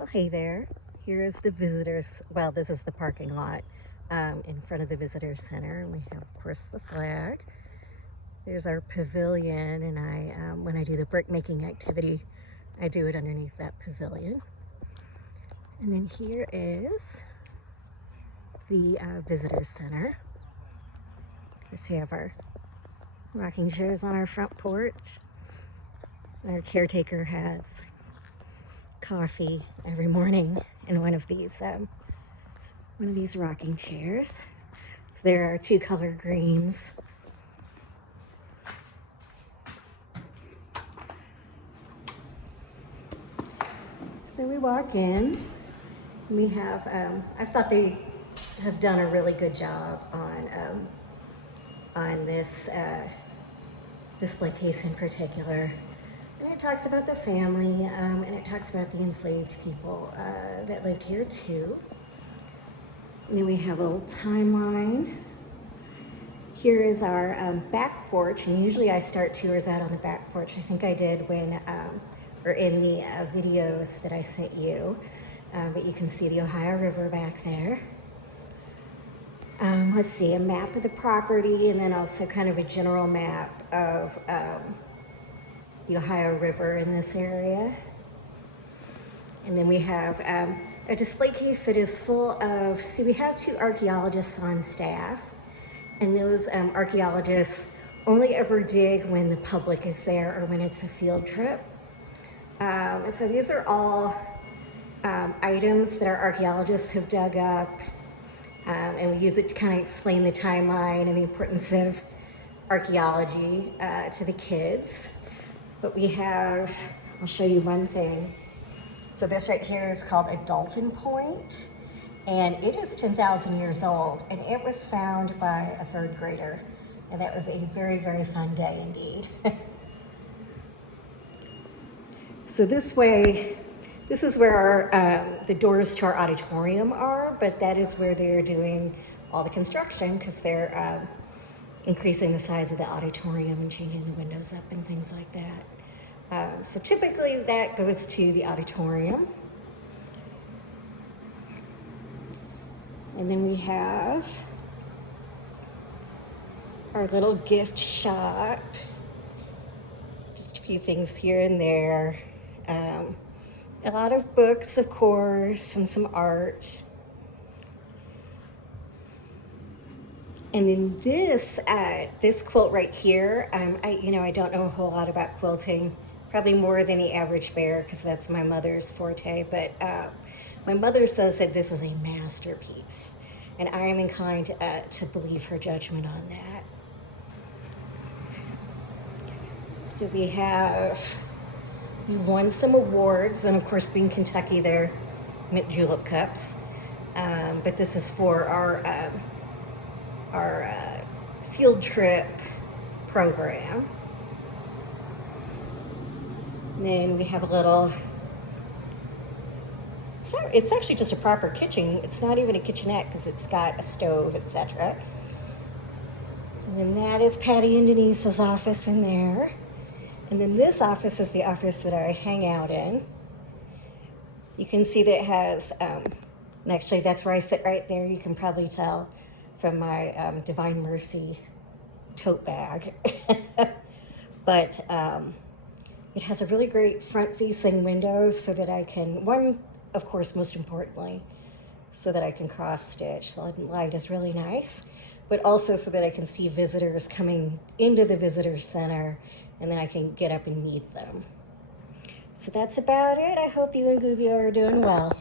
Well, hey there. Here is the visitors. Well, this is the parking lot in front of the visitor center, and we have, of course, the flag. There's our pavilion, and when I do the brick making activity, I do it underneath that pavilion. And then here is the visitor center. Of course, we have our rocking chairs on our front porch. Our caretaker has coffee every morning in one of these rocking chairs. So there are two color greens. So we walk in. We have I thought they have done a really good job on this display case in particular. And it talks about the family, and it talks about the enslaved people that lived here too. And then we have a little timeline. Here is our back porch, and usually I start tours out on the back porch. I think I did when, or in the videos that I sent you, but you can see the Ohio River back there. Let's see, a map of the property, and then also kind of a general map of the Ohio River in this area. And then we have a display case that is full of, see, we have two archaeologists on staff, and those archaeologists only ever dig when the public is there or when it's a field trip. And so these are all items that our archaeologists have dug up, and we use it to kind of explain the timeline and the importance of archaeology to the kids. But we have, I'll show you one thing. So this right here is called a Dalton Point, and it is 10,000 years old, and it was found by a third grader. And that was a very, very fun day indeed. So this way, this is where the doors to our auditorium are, but that is where they're doing all the construction because they're increasing the size of the auditorium and changing the windows up and things like that. So typically that goes to the auditorium. And then we have our little gift shop. Just a few things here and there. A lot of books, of course, and some art. And then this quilt right here, I don't know a whole lot about quilting, probably more than the average bear, because that's my mother's forte, but my mother says that this is a masterpiece, and I am inclined to believe her judgment on that. So we won some awards, and of course, being Kentucky, they're mint julep cups, but this is for our field trip program. And then we have a little, it's actually just a proper kitchen. It's not even a kitchenette because it's got a stove, etc. And then that is Patty and Denise's office in there. And then this office is the office that I hang out in. You can see that it has, and actually that's where I sit right there. You can probably tell from my Divine Mercy tote bag. But it has a really great front-facing window so that I can, one, of course, most importantly, so that I can cross-stitch. The light is really nice, but also so that I can see visitors coming into the visitor center, and then I can get up and meet them. So that's about it. I hope you and Gubio are doing well.